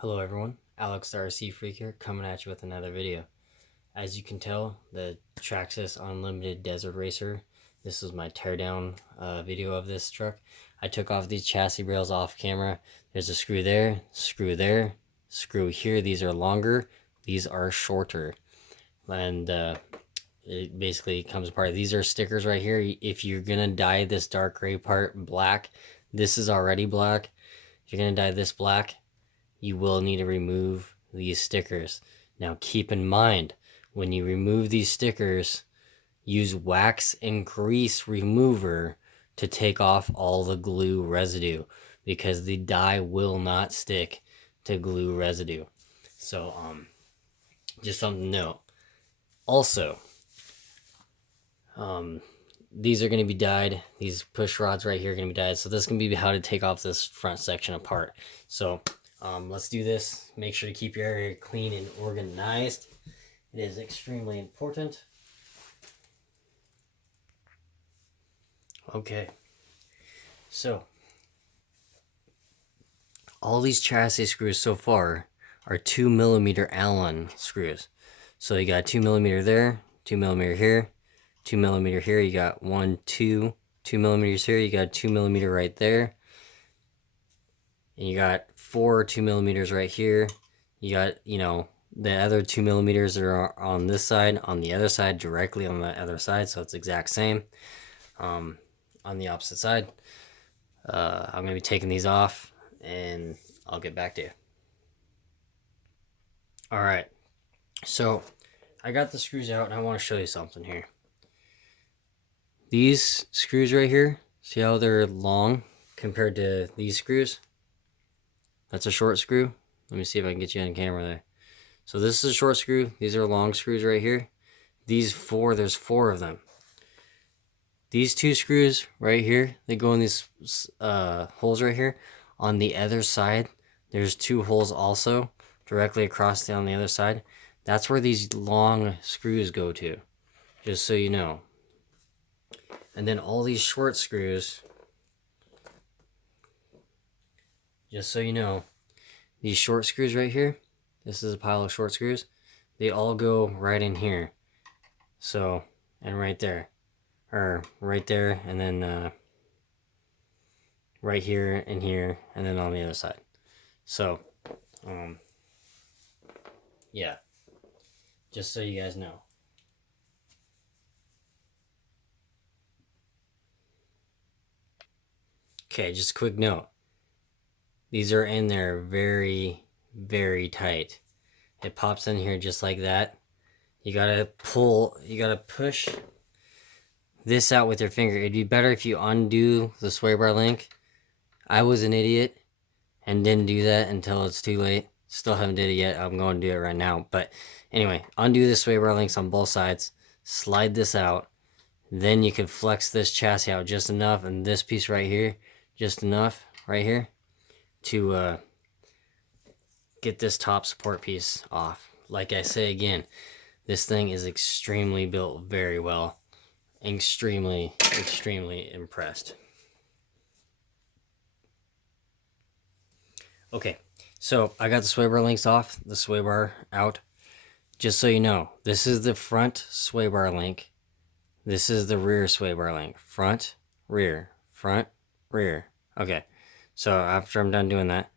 Hello everyone, Alex the RC Freak here, coming at you with another video. As you can tell, the Traxxas Unlimited Desert Racer, this is my teardown video of this truck. I took off these chassis rails off camera. There's a screw there, screw here. These are longer, these are shorter. And it basically comes apart. These are stickers right here. If you're gonna dye this dark gray part black, this is already black. If you're gonna dye this black, you will need to remove these stickers. Now keep in mind, when you remove these stickers, use wax and grease remover to take off all the glue residue, because the dye will not stick to glue residue. So just something to note. Also, these are going to be dyed. These push rods right here are going to be dyed. So this can be how to take off this front section apart. So let's do this. Make sure to keep your area clean and organized. It is extremely important. Okay, so all these chassis screws so far are 2mm Allen screws. So you got 2mm there, 2mm here, 2mm here. You got 2mm here. You got 2mm right there. And you got 4 2mm right here. You got, the other 2mm are on this side, on the other side, directly on the other side, so it's exact same. On the opposite side, I'm going to be taking these off, and I'll get back to you. Alright, so I got the screws out, and I want to show you something here. These screws right here, see how they're long compared to these screws? That's a short screw. Let me see if I can get you on camera there. So this is a short screw. These are long screws right here. These four, there's 4 of them. These 2 screws right here, they go in these holes right here. On the other side, there's 2 holes also, directly across on the other side. That's where these long screws go to, just so you know. And then all these short screws, just so you know, these short screws right here, this is a pile of short screws, they all go right in here. So, and right there, or right there, and then right here and here, and then on the other side. So, yeah, just so you guys know. Okay, just a quick note. These are in there very, very tight. It pops in here just like that. You gotta push this out with your finger. It'd be better if you undo the sway bar link. I was an idiot and didn't do that until it's too late. Still haven't did it yet. I'm going to do it right now. But anyway, undo the sway bar links on both sides. Slide this out. Then you can flex this chassis out just enough, and this piece right here, just enough right here, to get this top support piece off. Like I say again, this thing is extremely built very well. Extremely impressed. Okay, so I got the sway bar links off, the sway bar out. Just so you know, this is the front sway bar link. This is the rear sway bar link. Front, rear, front, rear. Okay, so after I'm done doing that,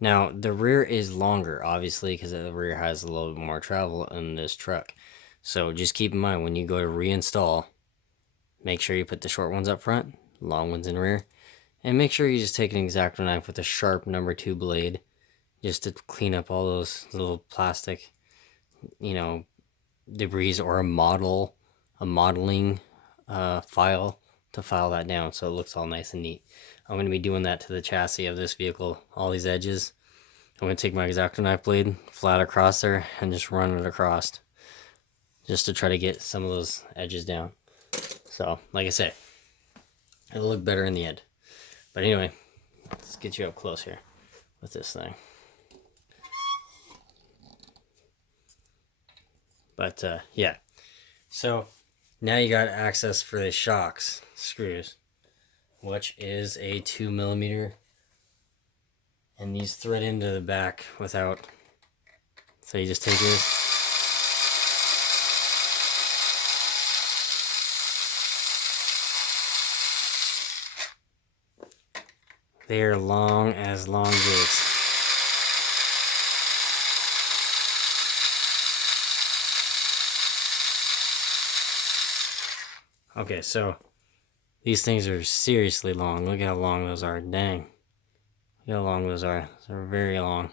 now the rear is longer, obviously, because the rear has a little bit more travel in this truck. So just keep in mind, when you go to reinstall, make sure you put the short ones up front, long ones in rear. And make sure you just take an X-Acto knife with a sharp number 2 blade, just to clean up all those little plastic, debris, or a modeling file to file that down so it looks all nice and neat. I'm going to be doing that to the chassis of this vehicle, all these edges. I'm going to take my X-Acto knife blade flat across there and just run it across, just to try to get some of those edges down. So, like I said, it'll look better in the end. But anyway, let's get you up close here with this thing. But yeah, so now you got access for the shocks screws, which is a 2mm And these thread into the back without, so you just take this. They are long as long gates. Okay, so these things are seriously long. Look at how long those are. Dang. Look how long those are. They're very long.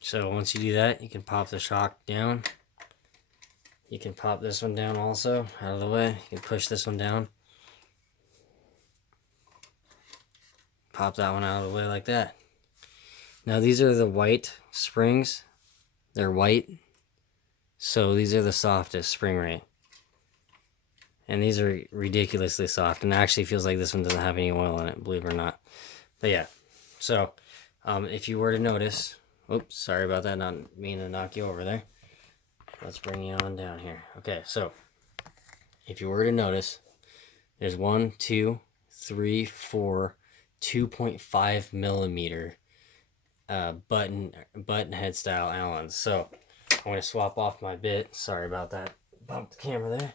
So once you do that, you can pop the shock down. You can pop this one down also, out of the way. You can push this one down. Pop that one out of the way like that. Now these are the white springs. They're white. So these are the softest spring rate. And these are ridiculously soft. And it actually feels like this one doesn't have any oil in it, believe it or not. But yeah, so if you were to notice, oops, sorry about that, not meaning to knock you over there. Let's bring you on down here. Okay, so if you were to notice, there's 1, 2, 3, 4, 2.5 millimeter button head style Allens. So I'm going to swap off my bit. Sorry about that. Bumped the camera there.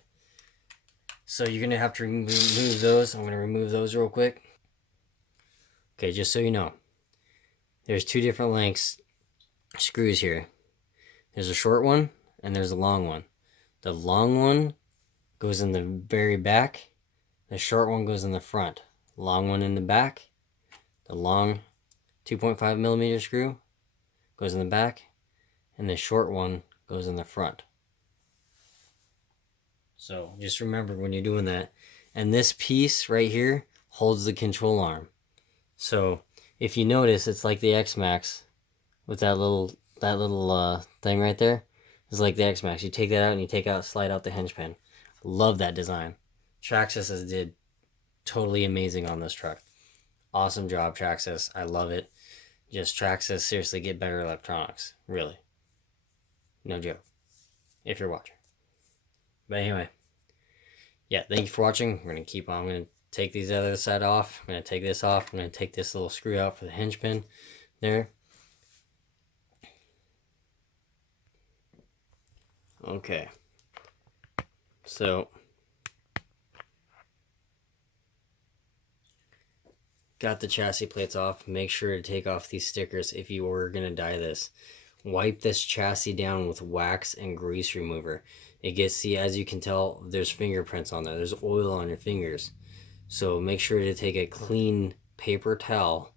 So you're going to have to remove those. I'm going to remove those real quick. Okay, just so you know, there's two different lengths screws here. There's a short one and there's a long one. The long one goes in the very back. The short one goes in the front. Long one in the back. The long 2.5 millimeter screw goes in the back, and the short one goes in the front. So just remember when you're doing that. And this piece right here holds the control arm. So if you notice, it's like the X-Max with that little thing right there. It's like the X-Max. You take that out and you slide out the hinge pin. Love that design. Traxxas did totally amazing on this truck. Awesome job, Traxxas. I love it. Just Traxxas, seriously, get better electronics. Really. No joke. If you're watching. But anyway. Yeah, thank you for watching. We're going to keep on. I'm going to take these other side off. I'm going to take this off. I'm going to take this little screw out for the hinge pin there. Okay. So got the chassis plates off. Make sure to take off these stickers if you were going to dye this. Wipe this chassis down with wax and grease remover. It gets, see, as you can tell, there's fingerprints on there. There's oil on your fingers. So make sure to take a clean paper towel.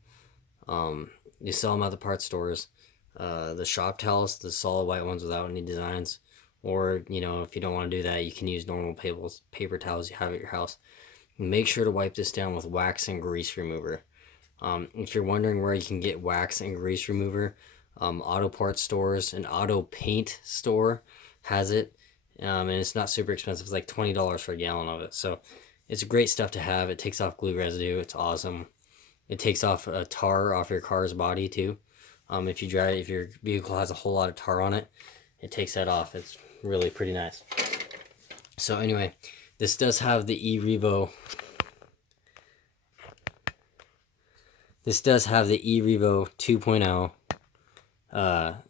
You sell them at the parts stores. The shop towels, the solid white ones without any designs. Or, you know, if you don't want to do that, you can use normal paper towels you have at your house. Make sure to wipe this down with wax and grease remover. If you're wondering where you can get wax and grease remover, auto parts stores, an auto paint store has it. And it's not super expensive. It's like $20 for a gallon of it. So it's great stuff to have. It takes off glue residue. It's awesome. It takes off tar off your car's body too. If your vehicle has a whole lot of tar on it, it takes that off. It's really pretty nice. So anyway, this does have the eRevo. This does have the eRevo 2.0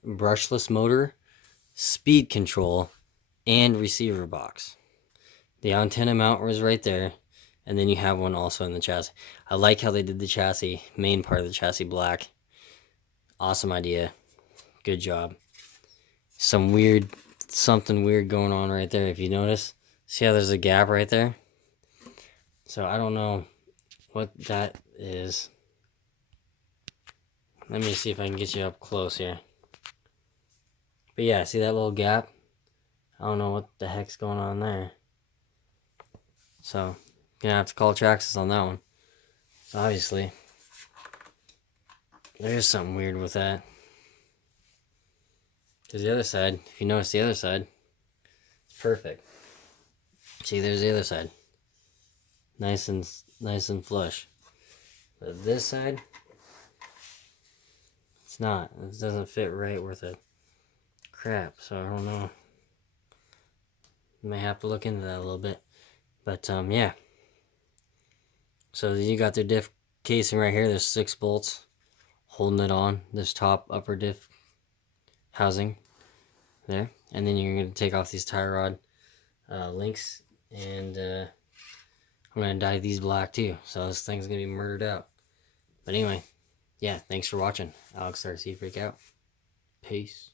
brushless motor, speed control, and receiver box. The antenna mount was right there, and then you have one also in the chassis. I like how they did the chassis, main part of the chassis black. Awesome idea. Good job. Something weird going on right there if you notice. See how there's a gap right there? So I don't know what that is. Let me see if I can get you up close here. But yeah, see that little gap? I don't know what the heck's going on there. So, you're gonna have to call Traxxas on that one. So obviously, there's something weird with that. Because the other side, if you notice the other side, it's perfect. See, there's the other side. Nice and flush. But this side, it's not. It doesn't fit right with the crap, so I don't know. May have to look into that a little bit. But yeah. So you got the diff casing right here. There's 6 bolts holding it on. This top upper diff housing there. And then you're going to take off these tie rod links. And I'm going to dye these black too. So this thing's going to be murdered out. But anyway, yeah, thanks for watching. Alex RC Freak out. Peace.